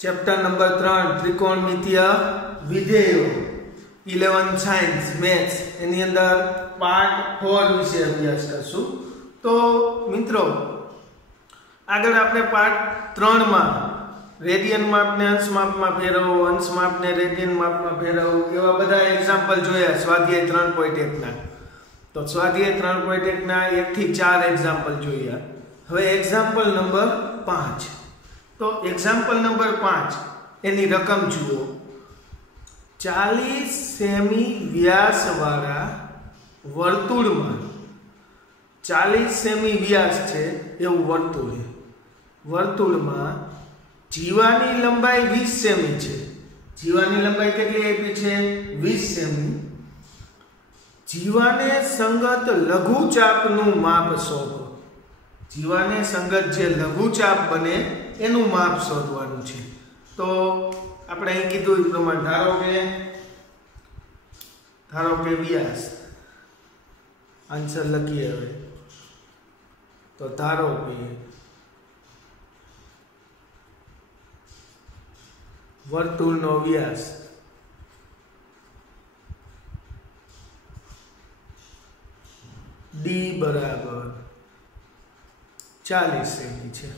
Chapter number 3 त्रिकोणमितीय विधेयो 11 science maths any अंदर part 4 विषय अभ्यास करशु। तो मित्रों आगे आपने पार्ट 3 में रेडियन माप ने अंश माप में फेरवो, अंश माप ने रेडियन माप में फेरवो एवा बधा एक्जाम्पल जोया स्वाध्याय 3.1 ना। तो स्वाध्याय 3.1 ना 1 થી 4 एक्जाम्पल जोया। हवे एक्जाम्पल नंबर 5। तो एक्जाम्पल नंबर 5 एनी रकम जुओ। 40 सेमी व्यास वाला वर्तुळ में 40 सेमी व्यास छे एवं वर्तुळ है। वर्तुळ में जीवानी लंबाई 20 सेमी छे। जीवानी लंबाई केटली आपी छे 20 सेमी। जीवाने संगत लघुचापनु माप शोधो। जीवाने संगत जे लघुचाप बने एनु माप शोधवानुं छे। तो આપણે અહીં કીધું એ પ્રમાણે ધારો કે વ્યાસ આન્સર લખીએ હવે। તો ધારો કે વર્તુળનો વ્યાસ d બરાબર 40 સેમી છે।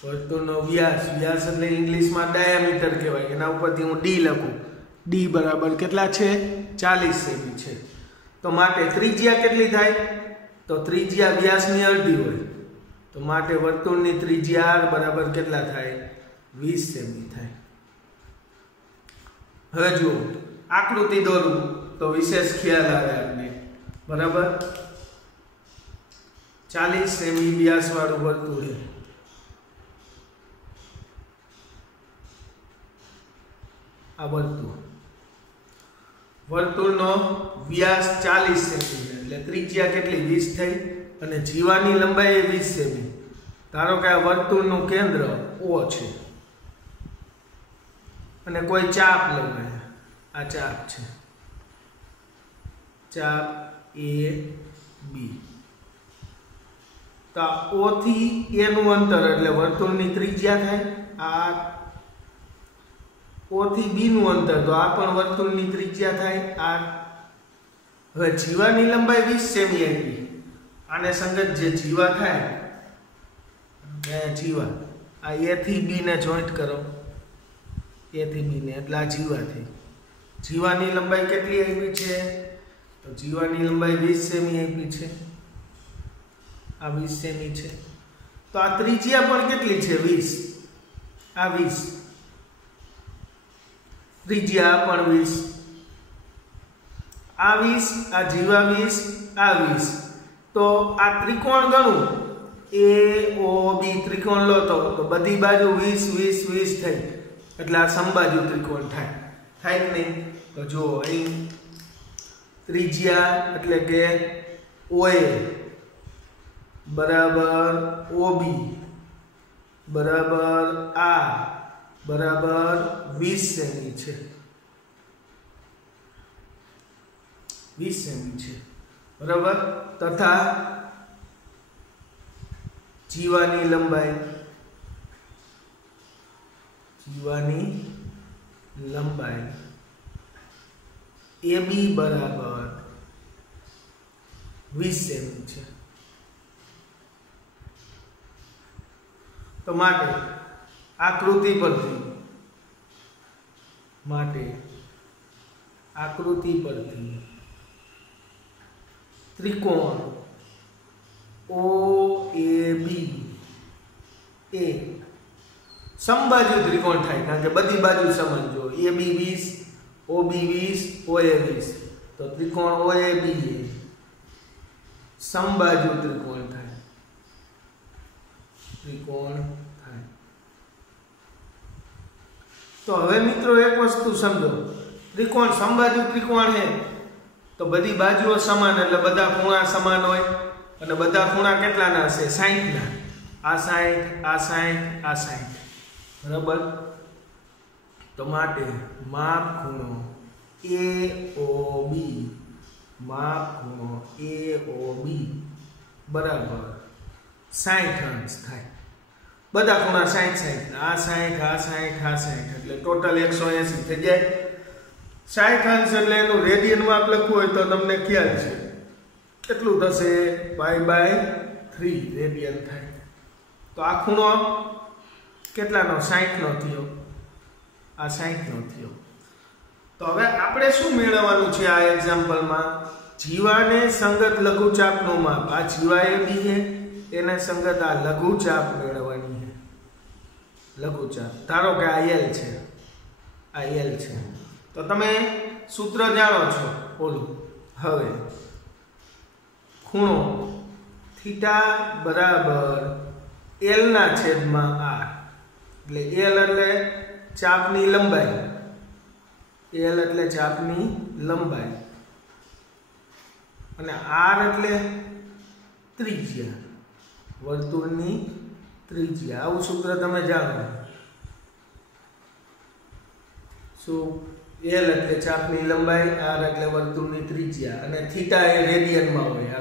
वर्तुळનો व्यास व्यास એટલે इंग्लिश में डायामीटर कहेवाय। एना उपरथी हूँ d लखूं। d बराबर केटला छे 40 सेमी छे। तो माटे त्रिज्या केटली थाय? तो त्रिज्या व्यासनी अर्धी होय। तो माटे वर्तुळनी त्रिज्या r बराबर केटला थाय 20 सेमी थाय। हवे जुओ आकृति दोरूं तो विशेष ख्याल आवे आपने बराबर। 40 सेमी व्यास वाळुं वर्तुळ है। आ वर्तुळनो व्यास 40 सेमी એટલે ત્રિજ્યા કેટલી 20 થઈ અને જીવાની લંબાઈ 20 સેમી। ધારો કે આ વર્તુળનું કેન્દ્ર O છે અને કોઈ ચાપ લગાય। આ ચાપ છે, ચાપ AB। તો O થી A નું અંતર એટલે વર્તુળની ત્રિજ્યા થાય આ। O થી B નું अंतर तो आ पण वर्तुळनी त्रिज्या थाय r। हवे जीवानी लंबाई 20 सेमी आपी। आने संगत जे जीवा थाय ए जीवा आ A થી B ने जॉइंट करो। A થી B ने એટલે आ जीवा थी। जीवानी लंबाई केटली आपी छे? तो जीवानी लंबाई 20 सेमी आपी छे। आ 20 सेमी छे। तो आ त्रिज्या पण केटली छे 20। आ 20 त्रिज्या पण 20। आ 20 आ जीवा 20 आ 20। तो आ त्रिकोण गणू AOB त्रिकोण लो तो बधी बाजू 20 20 20 थाय એટલે આ સમબાજુ ત્રિકોણ થાય થાય કે નહીં? તો જો અહીં ત્રિજ્યા એટલે કે OA બરાબર OB બરાબર R बराबर 20 सेमी छे। 20 सेमी छे बराबर। तथा जीवानी लंबाई AB बराबर 20 सेमी छे। तो माटे आकृति परथी त्रिकोण OAB ए समबाजू त्रिकोण थाय कारण के बधी बाजू समान जो AB 20 OB 20 OA 20। तो त्रिकोण OAB समबाजू त्रिकोण थाय तो हवे मित्रों एक वस्तु समझो। त्रिकोण समबाजू त्रिकोण है तो बधी बाजुओ समान એટલે બધા ખૂણા સमान હોય અને બધા ખૂણા કેટલાના હશે 60 ના। આ 60 આ 60 આ 60 બરાબર। તો માટે માપ ખૂણો AOB बराबर 60 અંશ થાય। બધા ખૂણા 60 60 આ 60 આ 60 આ 60 એટલે ટોટલ 180 થઈ જાય 60 અંશ એટલે એનું રેડિયન માપ લખવું હોય તો તમને ખ્યાલ છે કેટલું થશે π/3 રેડિયન થાય તો આ ખૂણો કેટલાનો 60 નો થયો આ 60 નો થયો તો હવે આપણે શું મેળવવાનું છે આ એક્ઝામ્પલમાં જીવાને સંગત લઘુચાપનું માપ આ જીવા એ બી છે એને સંગત આ લઘુચાપ મેળવવાની છે લઘુચાપ ધારો કે આ L છે આ L છે તો તમે સૂત્ર જાણો છો ઓલું હવે ખૂણો થીટા બરાબર L ના છેદમાં R એટલે L એટલે ચાપની લંબાઈ L એટલે ચાપની લંબાઈ અને R એટલે ત્રિજ્યા વર્તુળની ત્રિજ્યા આવું સૂત્ર તમે જાણો શું L એટલે ચાપની લંબાઈ R એટલે વર્તુળની ત્રિજ્યા અને થીટા એ રેડિયનમાં હોય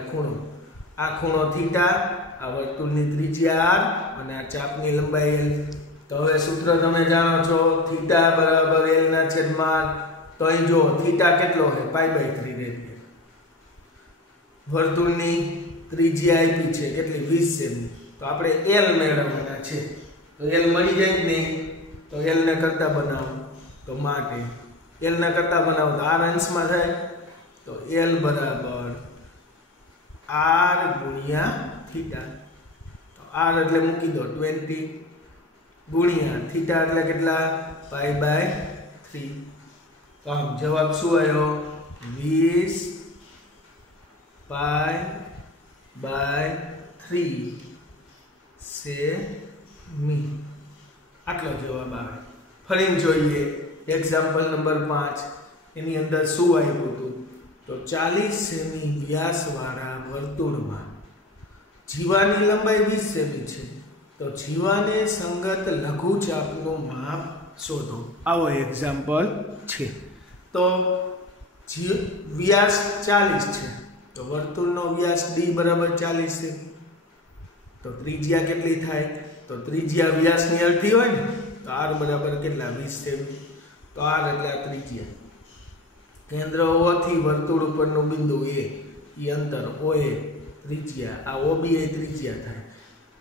આ ખૂણો થીટા આ વર્તુળની ત્રિજ્યા R અને આ ચાપની લંબાઈ L તો હવે સૂત્ર તમે જાણો છો થીટા બરાબર L ના છેદમાં તો અહીં જો થીટા કેટલો છે π/3 રેડિયન વર્તુળની ત્રિજ્યા આપી છે કેટલી 20 સેમી તો આપણે L મેળવવાના છે તો L મળી જાય કે નહીં તો L ને કરતા બનાવો તો માટે L ને કરતા બનાવો તો R અંશમાં થાય તો L બરાબર R ગુણ્યા થીટા તો R એટલે મૂકી દો 20 ગુણ્યા થીટા એટલે કેટલા π/3 તો આમ જવાબ શું આવ્યો 20 π/3 સેમી આટલો જવાબ આવે ફરી જોઈએ એક્ઝામ્પલ નંબર 5 એની અંદર શું આવ્યું હતું તો 40 સેમી વ્યાસવાળા વર્તુળમાં જીવાની લંબાઈ 20 સેમી છે તો જીવાને સંગત લઘુચાપનું માપ શોધો આવો એક્ઝામ્પલ છે તો વ્યાસ 40 છે તો વર્તુળનો વ્યાસ d બરાબર 40 છે તો ત્રિજ્યા કેટલી થાય તો ત્રિજ્યા વ્યાસની અડધી હોય ને તો r બરાબર કેટલા 20 સેમી તો r એટલે આ ત્રિજ્યા કેન્દ્ર O થી વર્તુળ ઉપરનું બિંદુ A ઈ અંતર OA ત્રિજ્યા આ OB એ ત્રિજ્યા થાય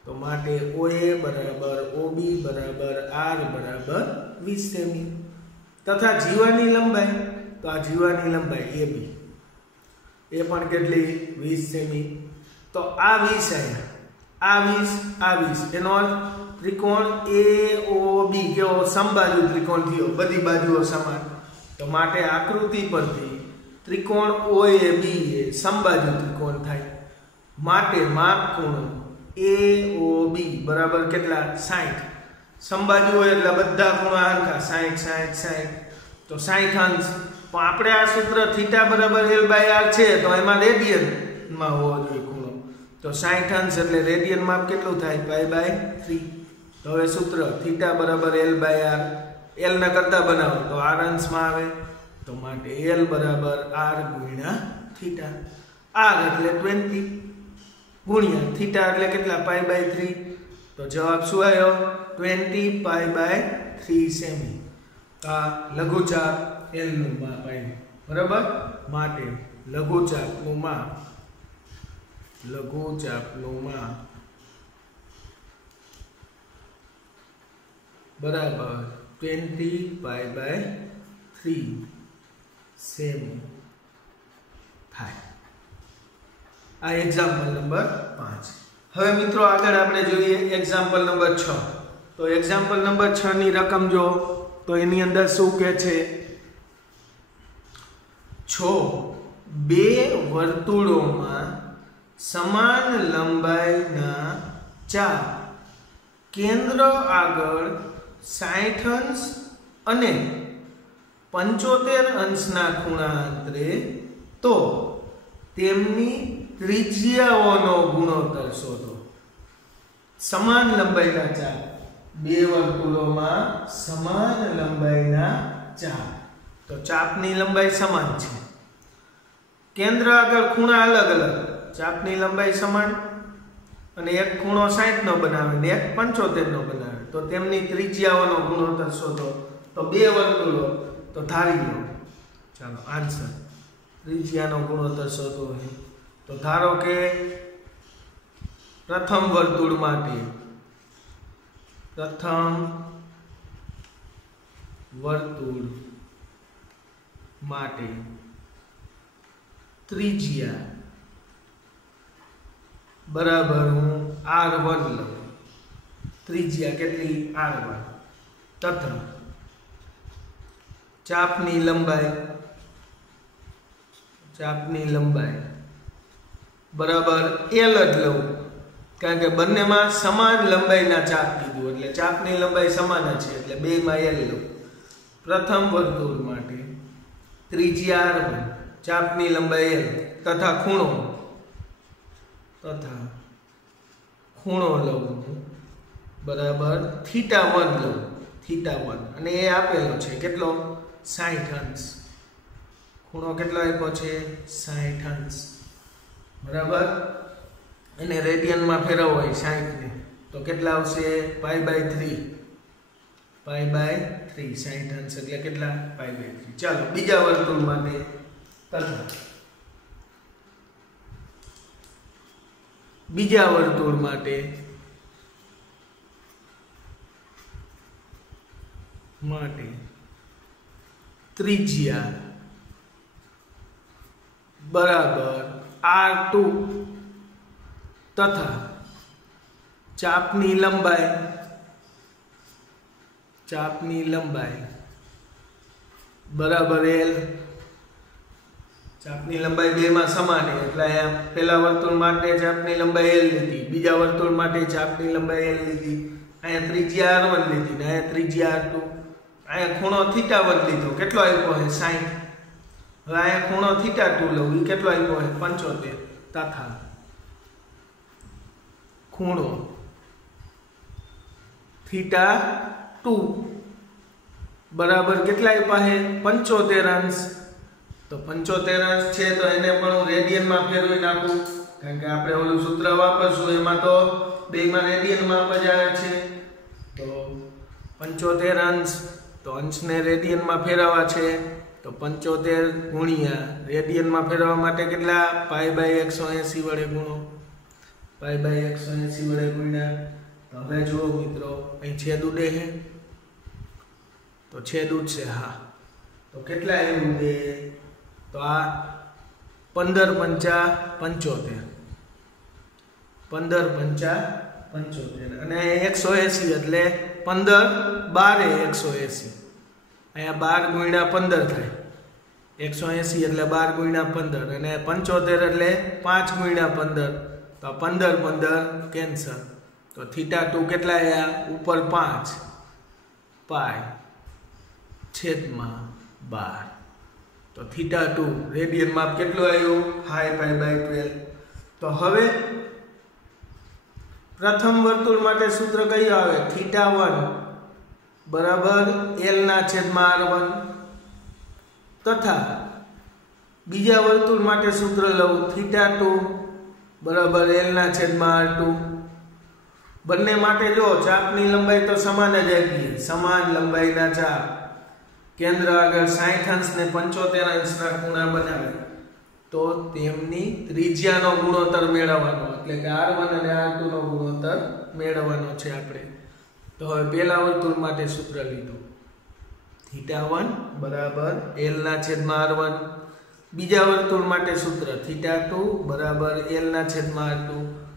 તો માટે OA બરાબર OB બરાબર r બરાબર 20 સેમી તથા જીવાની લંબાઈ તો આ જીવાની લંબાઈ AB એ પણ કેટલી 20 સેમી તો આ 20 આ 20 એનો અર્થ ત્રિકોણ AOB કેવો સમબાજુ ત્રિકોણ થયો બધી બાજુઓ સમાન તો માટે આકૃતિ પરથી ત્રિકોણ OAB એ સમબાજુ ત્રિકોણ થાય માટે માપ ખૂણો AOB બરાબર કેટલા 60 સમબાજુ હોય એટલે બધા ખૂણા હરખા 60 તો 60 અંશ તો આપણે આ સૂત્ર થીટા બરાબર L/R છે તો એમાં રેડિયન માં હોવો જોઈએ ખૂણો તો 60 અંશ એટલે રેડિયન માપ કેટલું થાય π/3 તો હવે સૂત્ર થીટા બરાબર L/R L ના કરતા બનાવો તો R અંશમાં આવે તો માટે L બરાબર R ગુણ્યા થીટા R એટલે 20 ગુણ્યા થીટા એટલે કેટલા π/3 તો જવાબ શું આવ્યો 20 π/3 સેમી આ લઘુચાપ L નું માપ આવ્યું બરાબર માટે લઘુચાપનું માપ બરાબર 20 π/3 સેમી થાય આ એક્ઝામ્પલ નંબર 5 હવે મિત્રો આગળ આપણે જોઈએ એક્ઝામ્પલ નંબર 6 તો એક્ઝામ્પલ નંબર 6 ની રકમ જો તો એની અંદર શું કહે છે જો બે વર્તુળોમાં સમાન લંબાઈના ચાપ કેન્દ્ર આગળ 60 અંશ અને 75 અંશના ખૂણા અંતરે તો તેમની ત્રિજ્યાઓનો ગુણોત્તર શોધો સમાન લંબાઈના ચાપ બે વર્તુળોમાં સમાન લંબાઈના ચાપ તો ચાપની લંબાઈ સમાન છે કેન્દ્ર આગળ ખૂણા અલગ અલગ ચાપની લંબાઈ સમાન અને એક ખૂણો 60 નો બનાવે ને એક 75 નો બનાવે, તો તેમની ત્રિજ્યાઓનો ગુણોત્તર શોધો. તો બે વર્તુળો તો ધારી લો. ચાલો આન્સર ત્રિજ્યાનો ગુણોત્તર શોધવો છે. તો ધારો કે પ્રથમ વર્તુળ માટે ત્રિજ્યા બરાબર હું R1 લઉં. ત્રિજ્યા કેટલી? R1 તથા ચાપની લંબાઈ બરાબર L જ લઉં, કારણ કે બંનેમાં સમાન લંબાઈના ચાપ કીધું એટલે ચાપની લંબાઈ સમાન છે એટલે બેમાં L લઉં. પ્રથમ વર્તુળ માટે ત્રિજ્યા R1, ચાપની લંબાઈ L તથા ખૂણો લઉં બરાબર θ1 લઉં. θ1 અને એ આપેલો છે કેટલો? 60 અંશ. ખૂણો કેટલો આપ્યો છે? 60 અંશ બરાબર. એને રેડિયનમાં ફેરવવો હોય 60 ને તો કેટલા આવશે? π/3. 60 અંશ એટલે કેટલા? π/3. ચાલો બીજા વર્તુળ માટે તથા બીજા વર્તુળ માટે ત્રિજ્યા બરાબર R2 તથા ચાપની લંબાઈ બરાબર L. ચાપની લંબાઈ બેમાં સમાન એટલે અહીંયા પહેલા વર્તુળ માટે ચાપની લંબાઈ L લીધી, બીજા વર્તુળ માટે ચાપની લંબાઈ L લીધી, અહીંયા ત્રિજ્યા R1 લીધી ને અહીંયા ત્રિજ્યા R2, અહીંયા ખૂણો θ1 લીધો. કેટલો આપ્યો છે? 60. હવે અહીંયા ખૂણો θ2 લઉં, એ કેટલો આપ્યો છે? 75 તથા ખૂણો θ2 બરાબર કેટલા આપ્યા છે? 75 અંશ. તો 75 અંશ છે તો એને પણ હું રેડિયનમાં ફેરવી નાખું, કારણ કે આપણે ઓલું સૂત્ર વાપરશું એમાં તો બેમાં રેડિયનમાં જ આવે છે. તો 75 અંશ, તો અંશને રેડિયનમાં ફેરવવા છે તો 75 ગુણ્યા રેડિયનમાં ફેરવવા માટે કેટલા? π/180 વડે ગુણો. π/180 વડે ગુણ્યા. તો હવે જુઓ મિત્રો, અહીં છેદ ઉડે છે તો છેદ ઉડશે. હા, તો કેટલા એ ઉડે? તો આ 15 પંચા 75, 15 પંચા 75 અને 180 એટલે 15 12 180. અહીંયા 12 ગુણ્યા 15 થાય, 180 એટલે 12 ગુણ્યા 15 અને 75 એટલે 5 ગુણ્યા 15. તો 15 15 કેન્સલ. તો θ2 કેટલા આવ્યા? ઉપર 5 π/12. તો θ2 રેડિયન માપ કેટલું આવ્યું? હાઈ π/12. તો હવે પ્રથમ વર્તુળ માટે સૂત્ર કયું આવે? θ1 બરાબર L/R1 તથા બીજા વર્તુળ માટે સૂત્ર લઉં θ2 બરાબર L/R2. બંને માટે જો ચાપની લંબાઈ તો સમાન જ આપી, સમાન લંબાઈના ચાપ, કેન્દ્ર આગળ 60 અંશ ને 75 અંશના ખૂણા બનાવે તો તેમની ત્રિજ્યાનો ગુણોત્તર મેળવવાનો, એટલે કે R1 અને R2 નો ગુણોત્તર મેળવવાનો છે આપણે. તો હવે પહેલા વર્તુળ માટે સૂત્ર લીધું θ1 બરાબર L/R1, બીજા વર્તુળ માટે સૂત્ર θ2 બરાબર L/R2.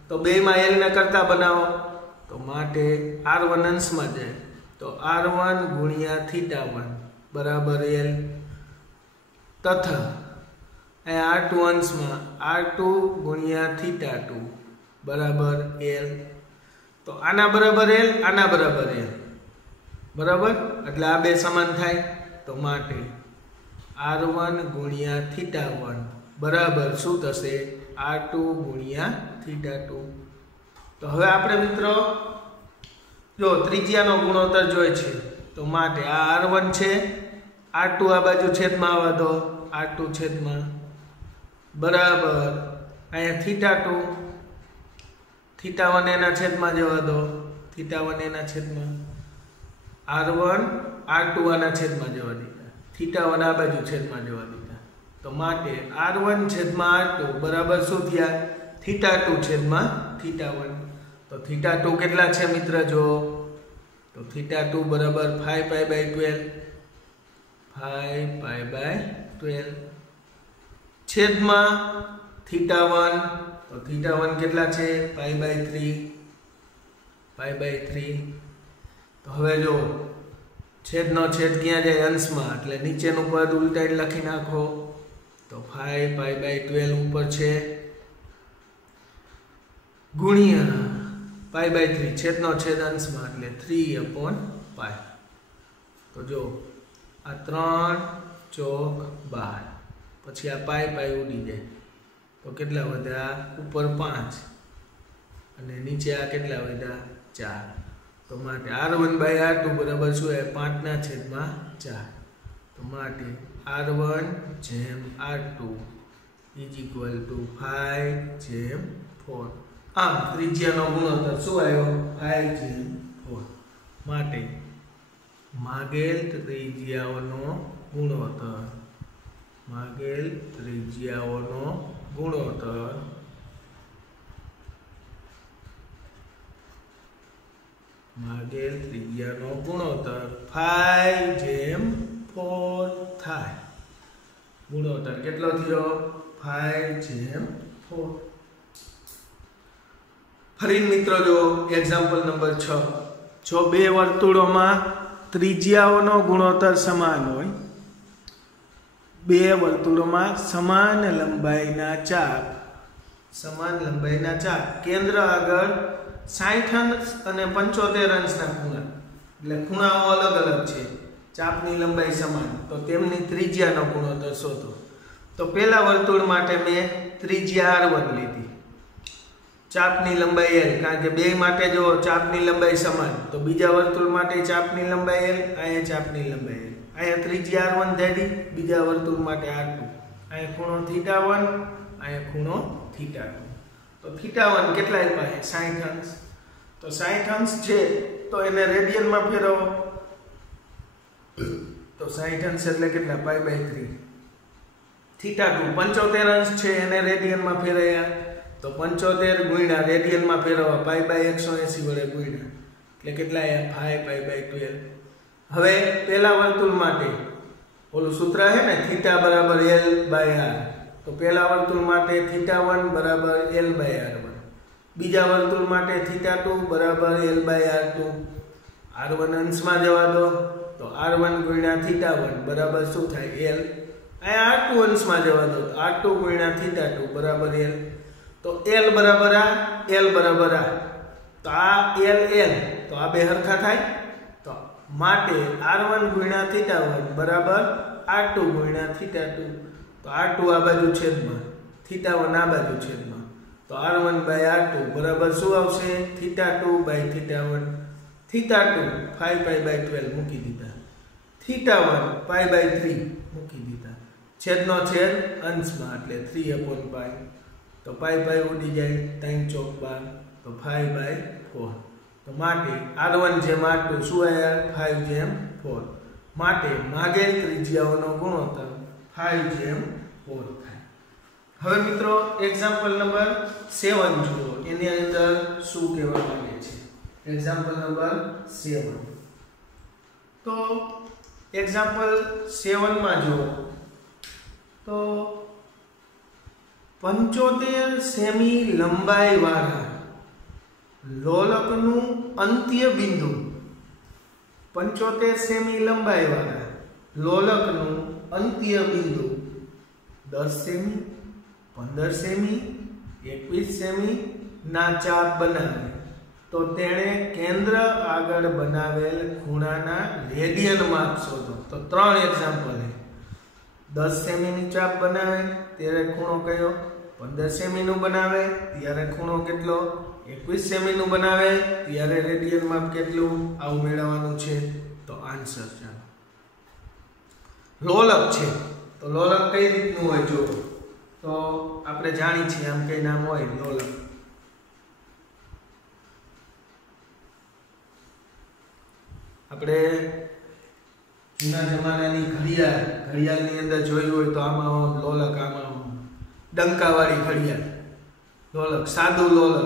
તો બેમાં L ને કરતા બનાવો તો માટે R1 અંશમાં જાય તો R1 ગુણ્યા θ1 બરાબર L તથા અહીંયા R2 અંશમાં R2 ગુણ્યા θ2 બરાબર L. તો આના બરાબર L, આના બરાબર L બરાબર, એટલે આ બે સમાન થાય. તો માટે R1 ગુણ્યા θ1 બરાબર શું થશે? R2 ગુણ્યા θ2. તો હવે આપણે મિત્રો જો ત્રિજ્યાનો ગુણોત્તર જોઈએ છે તો માટે આ R1 છે, R2 આ બાજુ છેદમાં આવવા દો, R2 છેદમાં બરાબર અહીંયા θ2 θ1 એના છેદમાં જવા દો, θ1 એના છેદમાં, r1 r2 આના છેદમાં જવા દીધા, θ1 આ બાજુ છેદમાં જવા દીધા. તો માટે r1 છેદમાં r2 બરાબર શું થયા? θ2 છેદમાં θ1. તો θ2 કેટલા છે મિત્ર? જો તો θ2 બરાબર 5π/12, 5π/12 છેદમાં θ1. તો θ1 કેટલા છે? π/3, π/3. તો હવે જો છેદનો છેદ ક્યાં જાય? અંશમાં, એટલે નીચેનું પદ ઉલટાઈને લખી નાખો. તો 5π/12 ઉપર છે ગુણ્યા π/3 છેદનો છેદ અંશમાં એટલે 3/π. તો જો આ 3 ચોક 12, પછી આ π ઉડી જાય તો કેટલા વધ્યા? ઉપર 5 અને નીચે આ કેટલા વધ્યા? 4. તો માટે r1/r2 બરાબર શું છે? 5/4. તો માટે r1/r2 = 5/4. આમ ત્રિજ્યાનો ગુણોત્તર શું આવ્યો? 5/4. માટે માગેલ ત્રિજ્યાઓનો ગુણોત્તર, માગેલ ત્રિજ્યાઓનો ગુણોત્તર માગેલ ત્રિજ્યાનો ગુણોત્તર 5/4 થાય. ગુણોત્તર કેટલો થયો? 5/4. ફરી મિત્રો જો એક્ઝામ્પલ નંબર 6. જો બે વર્તુળોમાં ત્રિજ્યાઓનો ગુણોત્તર સમાન હોય, બે વર્તુળોમાં સમાન લંબાઈના ચાપ, કેન્દ્ર આગળ 60 અંશ અને 75 અંશના ખૂણા, એટલે ખૂણાઓ અલગ અલગ છે, ચાપની લંબાઈ સમાન, તો તેમની ત્રિજ્યાનો ગુણોત્તર શોધો. તો પહેલા વર્તુળ માટે મેં ત્રિજ્યા r1 લીધી, ચાપની લંબાઈ l, કારણ કે બે માટે જો ચાપની લંબાઈ સમાન, તો બીજા વર્તુળ માટે ચાપની લંબાઈ l, અહીંયા ચાપની લંબાઈ l, અહીંયા ત્રિજ્યા r1 ધારી, બીજા વર્તુળ માટે r2, અહીંયા ખૂણો θ1, અહીંયા ખૂણો θ2. તો θ1 કેટલા આપ્યા? 60 અંશ. તો 60 અંશ છે તો એને રેડિયનમાં ફેરવો. તો 60 અંશ એટલે કેટલા? π/3. θ2 75 અંશ છે, એને રેડિયનમાં ફેરવ્યા, તો 75 ગુણ્યા રેડિયનમાં ફેરવવા, π/180 વડે ગુણ્યા, એટલે કેટલા આવ્યા? 5π/12. હવે પહેલા વર્તુળ માટે ઓલું સૂત્ર છે ને, θ બરાબર l/r. તો પહેલા વર્તુળ માટે θ1 બરાબર l/r1, બીજા વર્તુળ માટે θ2 બરાબર l/r2. r1 અંશમાં જવા દો, તો r1 ગુણ્યા θ1 બરાબર શું થાય? l. અહીંયા r2 અંશમાં જવા દો, તો r2 ગુણ્યા θ2 બરાબર l. તો l બરાબર આ, l બરાબર આ, તો આ l l, તો આ બે હરખા થાય. તો માટે r1 ગુણ્યા θ1 બરાબર r2 ગુણ્યા θ2. તો r2 આ બાજુ છેદમાં, θ1 આ બાજુ છેદમાં, તો r1/r2 બરાબર શું આવશે? θ2/θ1. θ2 5π/12 મૂકી દીધા, θ1 π/3 મૂકી દીધા, છેદનો છેદ અંશમાં એટલે 3/π. તો π ઉડી જાય, 3 ચોક 12, તો 5/4. તો માટે r1 જેમ r2 શું આવ્યા? 5/4. માટે માગેલ ત્રિજ્યાઓનો ગુણોત્તર 5/4 થાય. હવે મિત્રો એક્ઝામ્પલ નંબર 7 જુઓ, એની અંદર શું કહેવા માંગે છે. Example number 7. તો એક્ઝામ્પલ 7 માં જુઓ તો 75 સેમી લંબાઈ વાળા લોલકનું અંત્ય બિંદુ, 75 સેમી લંબાઈ વાળા લોલકનું અંત્ય બિંદુ 10 સેમી, 15 સેમી, 21 સેમી ના ચાપ બનાવે, તો તેણે કેન્દ્ર આગળ બનાવેલ ખૂણાના રેડિયન માપ શોધો. તો 3 એક્ઝામ્પલ છે. 10 સેમીની ચાપ બનાવે ત્યારે ખૂણો કયો? 15 સેમીનું બનાવે ત્યારે ખૂણો કેટલો? 21 સેમીનું બનાવે ત્યારે રેડિયન માપ કેટલું? આવું મેળવવાનું છે. તો આન્સર ચાલો લોલક છે. તો લોલક કઈ રીતનું હોય જો, તો આપણે જાણી છીએ આમ કઈ નામ હોય લોલક. આપણે જૂના જમાનાની ઘડિયાળની અંદર જોયું હોય તો આમાં લોલક, આમાં ડંકાવાળી ઘડિયાળ લોલક, સાદું લોલક.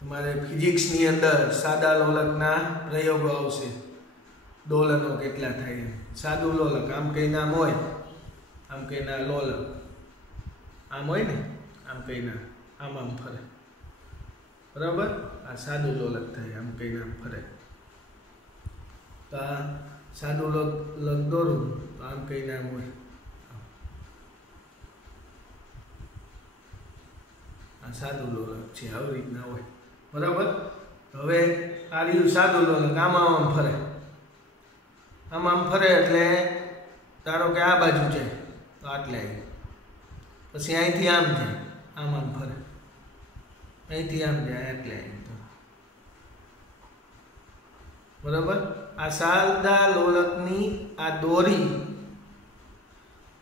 તમારે ફિઝિક્સની અંદર સાદા લોલકના પ્રયોગો આવશે. દોલનો કેટલા થાય, સાદું લોલક આમ કઈ નામ હોય, આમ કઈ ના લોલક આમ હોય ને, આમ કઈ ના આમ ફરે, બરાબર. આ સાદું લોલક થાય, આમ કઈ નામ ફરે. તો આ સાદું લોલક દોરું તો આમ કઈ નામ હોય, આ સાદું લોલક છે, આવી રીતના હોય, બરાબર. હવે આ રહ્યું સાદું લોલક, આમ ફરે, આમ ફરે એટલે ધારો કે આ બાજુ છે તો આટલે આવી, પછી અહીંથી આમ જાય, આમ ફરે, અહીંથી આમ જાય એટલે આવી, તો બરાબર. આ સાદા લોલકની આ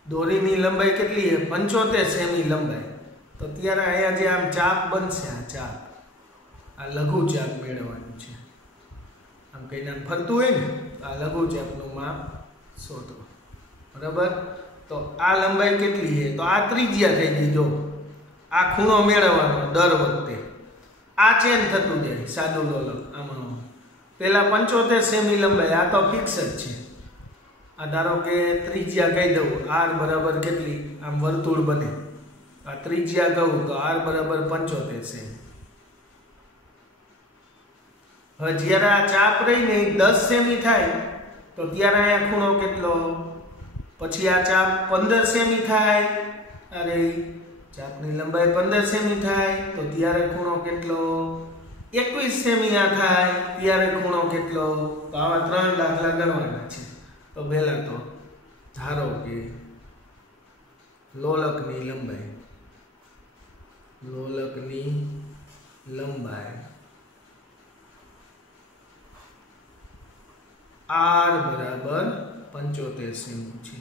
દોરીની લંબાઈ કેટલી છે? 75 સેમી લંબાઈ. તો ત્યારે અહીંયા જે આમ ચાપ બનશે, આ ચાપ, આ લઘુ ચાપ મેળવવાનું છે. આમ કઈ નામ ફરતું હોય ને, આ લઘુ ચાપનું માપ શોધો, બરાબર. તો આ લંબાઈ કેટલી છે? તો આ ત્રિજ્યા થઈ ગઈ. જો આ ખૂણો મેળવવાનો દર વખતે આ ચેન્જ થતું જાય. સાદું લોલક આમાં પેલા 75 સેમી લંબાઈ, આ તો ફિક્સ જ છે. આ ધારો કે ત્રિજ્યા કહી દઉં, r બરાબર કેટલી, આમ વર્તુળ બને, આ ત્રિજ્યા કહું તો r બરાબર 75 સેમી. હવે જ્યારે આ ચાપ રહીને 10 સેમી થાય તો ત્યારે અહીંયા ખૂણો કેટલો? પછી આ ચાપ 15 સેમી થાય, અરે ચાપની લંબાઈ 15 સેમી થાય તો ત્યારે ખૂણો કેટલો? 21 સેમી આ થાય ત્યારે ખૂણો કેટલો? તો આવા 3 દાખલા ગણવાના છે. તો પહેલા તો ધારો કે લોલકની લંબાઈ r બરાબર 75 સેમી છે.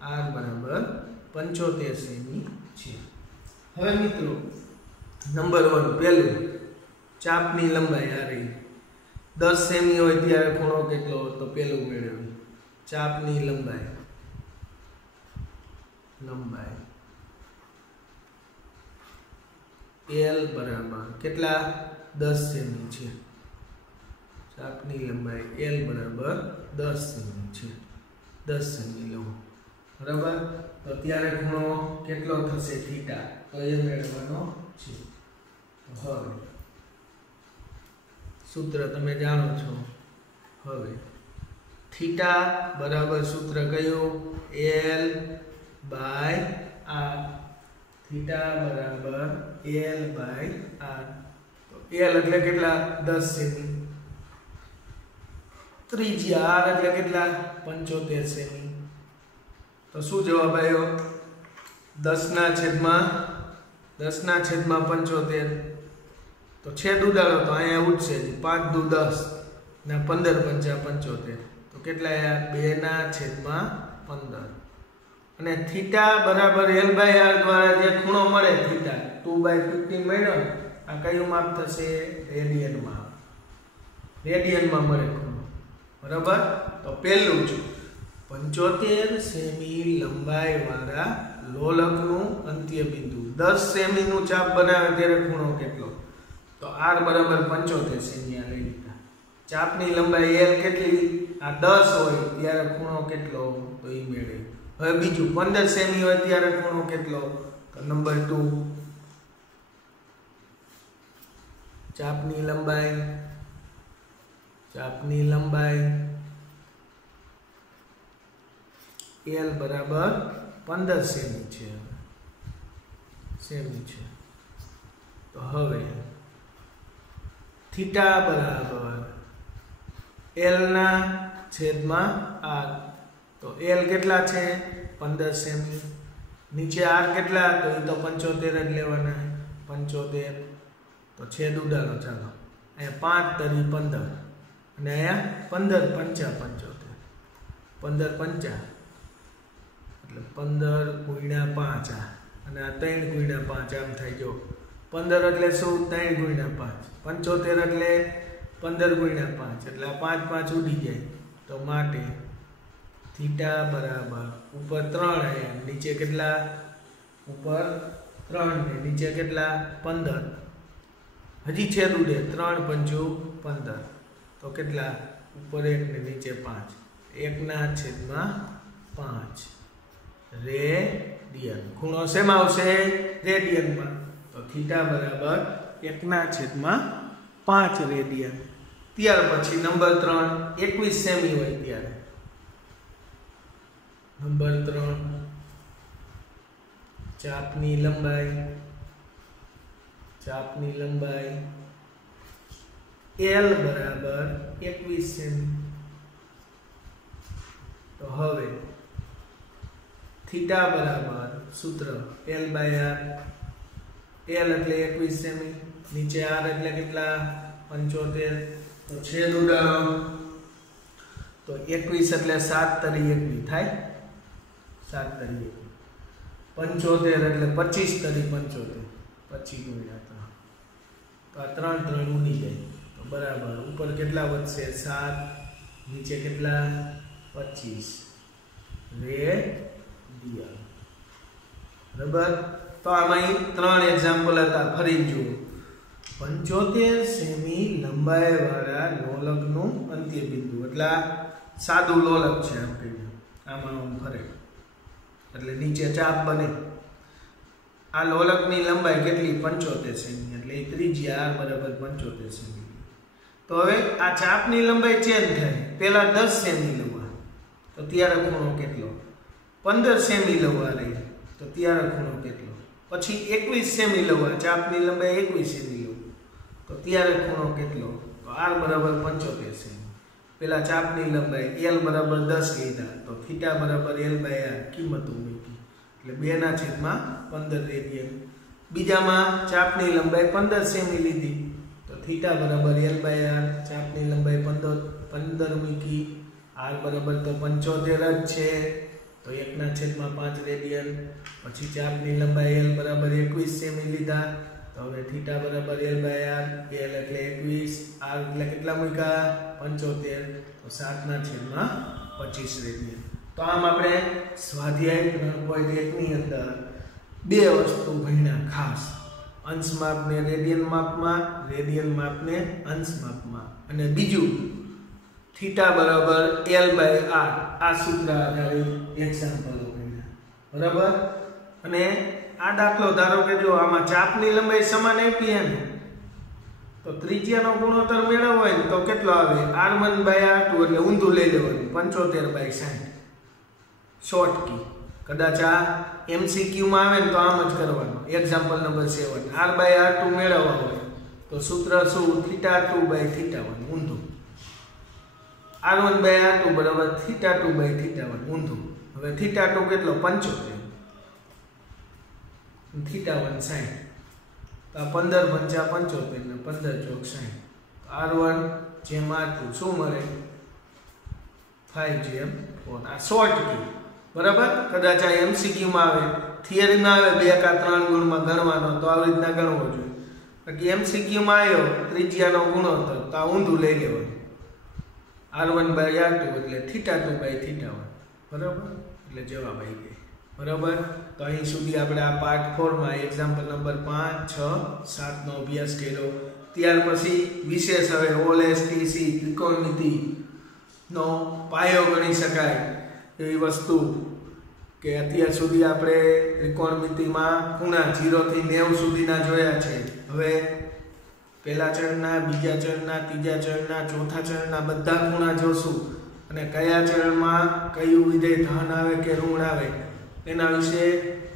r બરાબર 75 સેમી છે. હવે મિત્રો નંબર 1 પહેલું ચાપની લંબાઈ આ રહી 10 સેમી હોય ત્યારે ખૂણો કેટલો? તો પહેલું મેળવ્યું ચાપની લંબાઈ l બરાબર કેટલા? 10 સેમી છે. ચાપની લંબાઈ l બરાબર 10 સેમી છે. 10 સેમી લઉં, બરાબર. તો ત્યારે ખૂણો કેટલો થશે? થીટા. તો એ મેળવવાનો છે. હવે સૂત્ર તમે જાણો છો. હવે થીટા બરાબર સૂત્ર કયું? l by r. થીટા બરાબર l બાય r. તો l એટલે કેટલા? 10 સેમી. ત્રિજ્યા r એટલે કેટલા? 75 સેમી. તો શું જવાબ આવ્યો? 10/75. તો છેદ ઉડાડો તો અહીંયા ઉઠશે 5 દુ 10 ને 15 પંચા 75. તો કેટલા આયા? 2/15. અને થીટા બરાબર l બાય r દ્વારા જે ખૂણો મળે થીટા 2/15 મળ્યો ને, આ કયું માપ થશે? રેડિયનમાં. રેડિયનમાં મળે ખૂણો, બરાબર. તો પહેલું છે 75 સેમી લંબાઈ વાળા લોલકનું અંત્ય બિંદુ 10 સેમી નું ચાપ બનાવે ત્યારે ખૂણો કેટલો? તો r બરાબર 75 સેમી આ લઈ લીધા. ચાપની લંબાઈ l કેટલી? આ 10 હોય ત્યારે ખૂણો કેટલો? તો એ મેળવે. હવે બીજું 15 સેમી હોય ત્યારે ખૂણો કેટલો? તો નંબર 2 ચાપની લંબાઈ l બરાબર 15 સેમી છે. તો હવે થીટા બરાબર l ના છેદમાં r. તો l કેટલા છે? 15 સેમી. નીચે r કેટલા? તો એ તો 75 જ લેવાના. 75. તો છેદ ઉડાડો ચાલો. અહીંયા 5 તરી 15 અને અહીંયા 15 પંચા 75. 15 પંચા એટલે 15 ગુણ્યા 5 અને આ 3 ગુણ્યા 5 આમ થાય. જો 15 એટલે શું? 3 ગુણ્યા 5. 75 એટલે 15 ગુણ્યા 5 એટલે આ 5 5 ઉડી જાય. તો માટે થીટા બરાબર ઉપર 3 આયા, નીચે કેટલા? ઉપર 3 ને નીચે કેટલા? 15. હજી છેદ ઉડે 3 5 15. તો કેટલા? ઉપર 1 ને નીચે 5. 1/5 રેડિયન. ખૂણો શેમાં આવશે? રેડિયનમાં. તો થીટા બરાબર 1/5 રેડિયન. ત્યાર પછી નંબર 3 21 સેમી હોય ત્યારે નંબર 3 ચાપની લંબાઈ L બરાબર 21 સેમી. તો હવે થીટા બરાબર સૂત્ર L/R. L એટલે 21 સેમી, નીચે R એટલે કેટલા? 75. તો છેદ ઉડાડો. તો 21 એટલે 7 તરી 21 થાય. 7 તરી 75 એટલે 25 તરી 75. 25 ગુણ્યા 3. તો આ 3 3 ઉડી જાય. તો બરાબર ઉપર કેટલા વધશે? 7. નીચે કેટલા? 25 રેડિયન. બરાબર. તો આમાં 3 એક્ઝામ્પલ હતા, ફરી જુઓ. 75 સેમી લંબાઈ વાળા લોલકનું અંત્ય બિંદુ એટલે સાદું લોલક છે આપણે. આમાં ફરે એટલે નીચે ચાપ બને. આ લોલકની લંબાઈ કેટલી? 75 સેમી એટલે ત્રિજ્યા R બરાબર 75 સેમી. તો હવે આ ચાપની લંબાઈ ચેન્જ થાય. પહેલા 10 સેમી લેવા તો ત્યારે ખૂણો કેટલો? 15 સેમી લેવા રહી તો ત્યારે ખૂણો કેટલો? પછી 21 સેમી લેવા, ચાપની લંબાઈ 21 સેમી લેવું તો ત્યારે ખૂણો કેટલો? તો R બરાબર 75 સેમી. પેલા ચાપની લંબાઈ L બરાબર 10 લીધા તો થીટા બરાબર L/R કિંમતો મૂકી એટલે 2/15 રેડિયન. બીજામાં ચાપની લંબાઈ 15 સેમી લીધી તો થીટા બરાબર L/R, ચાપની લંબાઈ 15 મૂકી. R બરાબર તો 75 જ છે તો 1/5 રેડિયન. પછી ચાપની લંબાઈ L બરાબર 21 સેમી લીધા તો હવે થીટા બરાબર L/R. L એટલે 21, R એટલે કેટલા મૂક્યા? 75. તો 7/25 રેડિયન. તો આમ આપણે સ્વાધ્યાય 3.1 ની અંદર બે વસ્તુ ભણ્યા ખાસ. અંશ માપને રેડિયન માપમાં, રેડિયન માપને અંશ માપમાં. અને બીજું થીટા બરાબર L/R આ સૂત્ર આધારિત એક્ઝામ્પલો ભણ્યા. બરાબર. અને આ દાખલો ધારો કે જો આમાં ચાપની લંબાઈ સમાન આપી ને તો ત્રિજ્યાનો ગુણોત્તર મેળવવો હોય ને તો કેટલો આવે? R1/R2 એટલે ઊંધું લઈ લેવાનું 75/60. શોર્ટ કી. કદાચ આ MCQ માં આવે ને તો આમ જ કરવાનું. એક્ઝામ્પલ નંબર 7 R/R2 મેળવવા હોય તો સૂત્ર શું? θ2/θ1 ઊંધું. R1/R2 બરાબર θ2/θ1 ઊંધું. હવે θ2 કેટલો? 75. θ1 60. તો 15 × 75 ને 15 × 60. R1 જેમ R2 શું મળે? 5/4. આ શોર્ટ કી. બરાબર. કદાચ આ MCQ માં આવે, થિયરીમાં આવે 2 કે 3 ગુણમાં ગણવાનો તો આવી રીતના ગણવો જોઈએ. બાકી MCQ માં આવ્યો ત્રિજ્યાનો ગુણોત્તર તો આ ઊંધું લઈ લેવાનું. R1/R2 એટલે θ2/θ1. બરાબર. એટલે જવાબ આવી ગયો. બરાબર. તો અહીં સુધી આપણે આ પાર્ટ 4 માં એક્ઝામ્પલ નંબર 5, 6, 7 નો અભ્યાસ કર્યો. ત્યાર પછી વિશેષ હવે OLSTC ત્રિકોણમિતિ નો પાયો ગણી શકાય એવી વસ્તુ કે અત્યાર સુધી આપણે ત્રિકોણમિતિમાં ખૂણા 0 થી 90 સુધીના જોયા છે. હવે પહેલા ચરણના, બીજા ચરણના, ત્રીજા ચરણના, ચોથા ચરણના બધા ખૂણા જોશું અને કયા ચરણમાં કયું વિધેય ધન આવે કે ઋણ આવે એના વિશે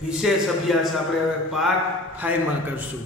વિશેષ અભ્યાસ આપણે હવે પાર્ટ 5 માં કરશું.